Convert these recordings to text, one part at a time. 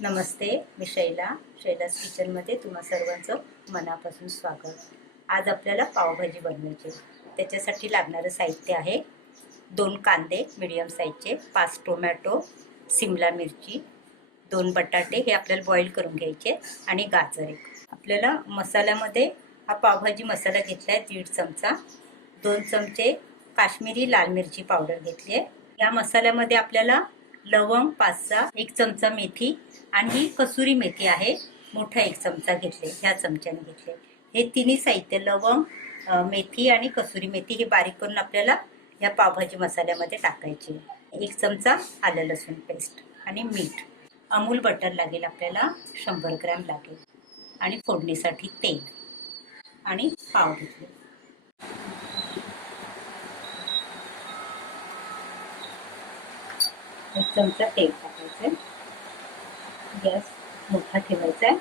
नमस्ते, मी शैलास किचनमध्ये तुम्हा सर्वांचं मनापासून स्वागत. आज आपल्याला पावभाजी बनवायची. त्याच्यासाठी लागणारं साहित्य आहे 2 कांदे मीडियम साईजचे, 5 टोमॅटो, सिमला मिरची, 2 बटाटे हे आपल्याला बॉईल करून घ्यायचे आणि गाजर एक. आपल्याला मसाल्यामध्ये हा पावभाजी मसाला घेतला आहे 1.5 चमचा, 2 चमचे काश्मीरी लाल मिरची पावडर घेतली आहे. या मसाल्यामध्ये आपल्याला लवंग 5-6, 1 चमचा मेथी आणि ही कसुरी मेथी आहे, मोठा 1 चमचा घेतले, ह्या चमच्याने घेतले. हे तिन्ही साहित्य लवंग, मेथी आणि कसुरी मेथी हे बारीक करून आपल्याला या पावभाजी मसाल्यामध्ये टाकायचे. 1 चमचा आलं लसूण पेस्ट आणि मीठ. अमूल बटर लागेल आपल्याला 100 ग्रॅम लागेल आणि फोडणीसाठी तेल आणि पाव घेतले. एक चमचा तेल टाकायचं. गॅस मोठा ठेवायचा आहे.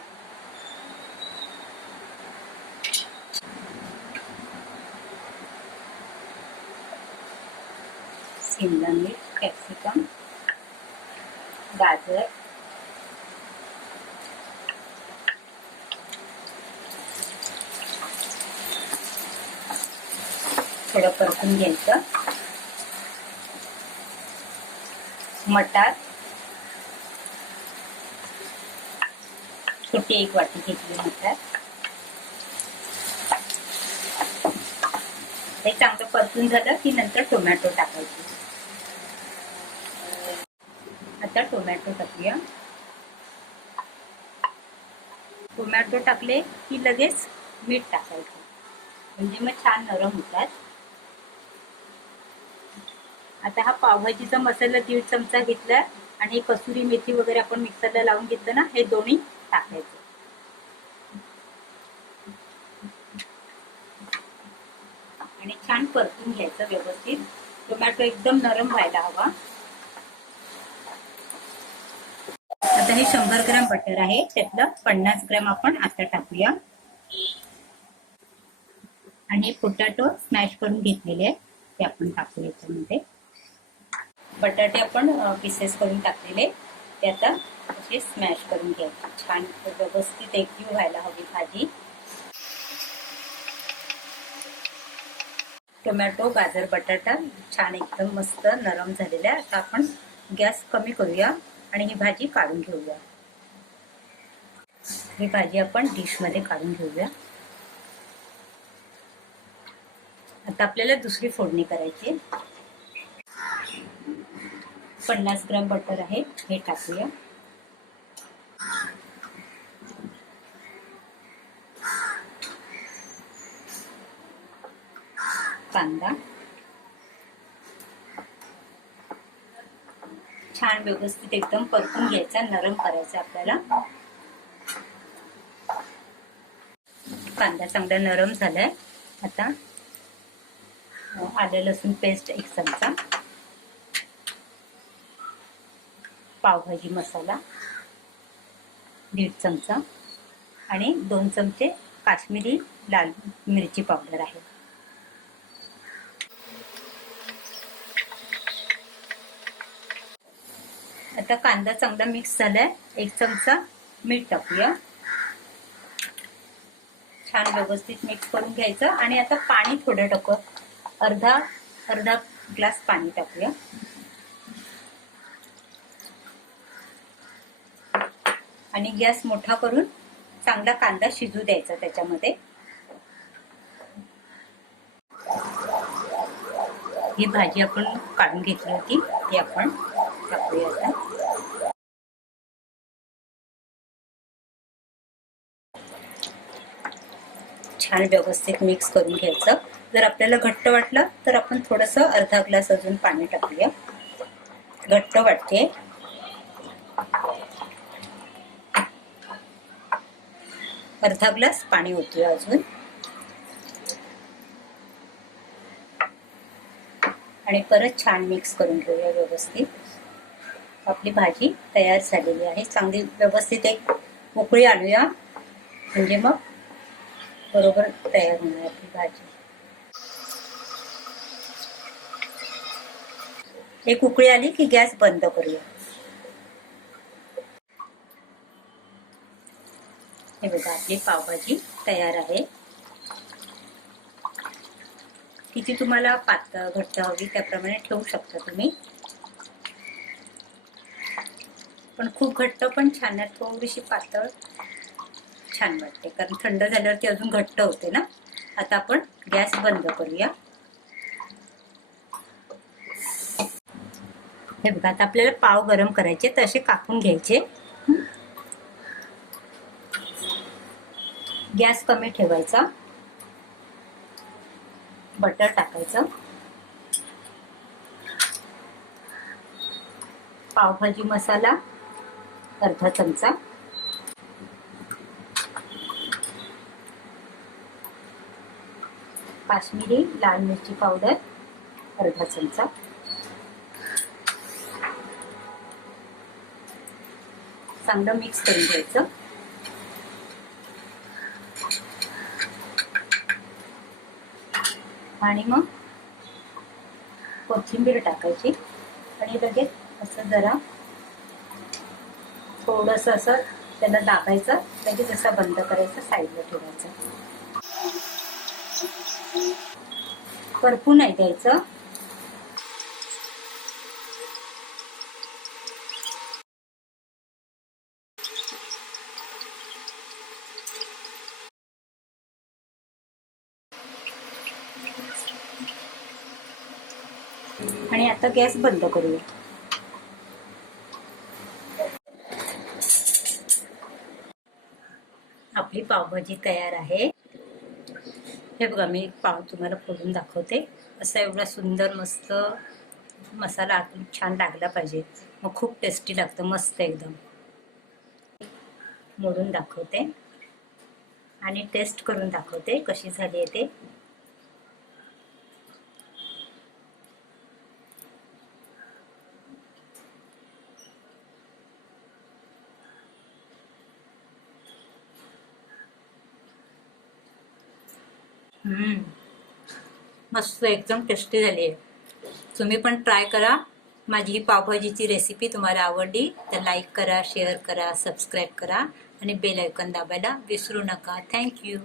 शिमला मिर्च, कॅप्सिकम, गाजर, थोडं परतून घ्यायचं. मटार छोटी 1 वाटी घेतली मटार. हे चांगलं परतून झालं की नंतर टोमॅटो टाकायचे. आता टोमॅटो टाकूया. टोमॅटो टाकले की लगेच मीठ टाकायचं, म्हणजे मग छान नरम होतात. आता हा पावभाजीचा मसाला 1.5 चमचा घेतला आणि कसुरी मेथी वगैरे आपण मिक्सरला लावून घेतलं ना, हे दोन्ही टाकायचं. आणि छान परतून घ्यायचं व्यवस्थित. टोमॅटो एकदम नरम व्हायला हवा. आता हे 100 ग्रॅम बटर आहे, त्यातलं 50 ग्रॅम आपण आता टाकूया. आणि पोटॅटो स्मॅश करून घेतलेले आहे ते आपण टाकूया याच्यामध्ये. बटाटे आपण पीसेस करून टाकलेले ते आता असे स्मॅश करून घ्यायचे. छान व्यवस्थित एकजीव व्हायला हवी भाजी. टोमॅटो, गाजर, बटाटा छान एकदम मस्त नरम झालेला आहे. आता आपण गॅस कमी करूया आणि ही भाजी काढून घेऊया. ही भाजी आपण डिशमध्ये काढून घेऊया. आता आपल्याला दुसरी फोडणी करायची. 50 ग्रॅम बटर आहे, हे टाकूया. कांदा छान व्यवस्थित एकदम परतून घ्यायचा, नरम करायचा आपल्याला. कांदा चांगला नरम झालाय. आता आलं लसूण पेस्ट 1 चमचा, पावभाजी मसाला 1.5 चमचा आणि 2 चमचे काश्मीरी लाल मिरची पावडर आहे. आता कांदा चांगला मिक्स झालाय. 1 चमचा मीठ टाकूया. छान व्यवस्थित मिक्स करून घ्यायचं आणि आता पाणी थोडं टाकू. अर्धा ग्लास पाणी टाकूया. आणि गॅस मोठा करून चांगला कांदा शिजू द्यायचा त्याच्यामध्ये. ही भाजी आपण काढून घेतली होती ती आपण टाकूया आता. छान व्यवस्थित मिक्स करून घ्यायचं. जर आपल्याला घट्ट वाटलं तर आपण थोडंसं अर्धा ग्लास अजून पाणी टाकूया. घट्ट वाटते. अर्धा ग्लास पाणी ओतूया अजून. आणि परत छान मिक्स करून घेऊया व्यवस्थित. आपली भाजी तयार झालेली आहे. चांगली व्यवस्थित एक उकळी आणूया, म्हणजे मग बरोबर तयार होणार आपली भाजी. एक उकळी आली की गॅस बंद करूया. हे बघा आपली पावभाजी तयार आहे. किती तुम्हाला पातळ घट्ट हवी त्याप्रमाणे ठेवू शकता तुम्ही. पण खूप घट्ट पण छान आहे, थोडीशी पातळ छान वाटते, कारण थंड झाल्यावर ती अजून घट्ट होते ना. आता आपण गॅस बंद करूया. हे बघा आता आपल्याला पाव गरम करायचे, तसे कापून घ्यायचे. गॅस कमी ठेवायचा. बटर टाकायचं. पावभाजी मसाला अर्धा चमचा. काश्मीरी लाल मिरची पावडर अर्धा चमचा. चांगलं मिक्स करून घ्यायचं. आणि मग कोथिंबीर टाकायची आणि लगेच असं जरा थोडंसं असं त्याला दाबायचं, लगेच असा बंद करायचं, साईडला ठेवायचं. करपू नाही द्यायचं. आणि आता गॅस बंद करूया. आपली पावभाजी तयार आहे. हे बघा मी पाव तुम्हाला फोडून दाखवते. असा एवढा सुंदर मस्त मसाला आतून छान लागला पाहिजे, मग खूप टेस्टी लागतं, मस्त एकदम. मोडून दाखवते आणि टेस्ट करून दाखवते कशी झाली आहे ते. मस्त एकदम टेस्टी झाली आहे. तुम्ही पण ट्राय करा. माझी ही पावभाजीची रेसिपी तुम्हाला आवडली तर लाईक करा, शेअर करा, सबस्क्राईब करा आणि बेल आयकॉन दाबायला विसरू नका. थँक्यू.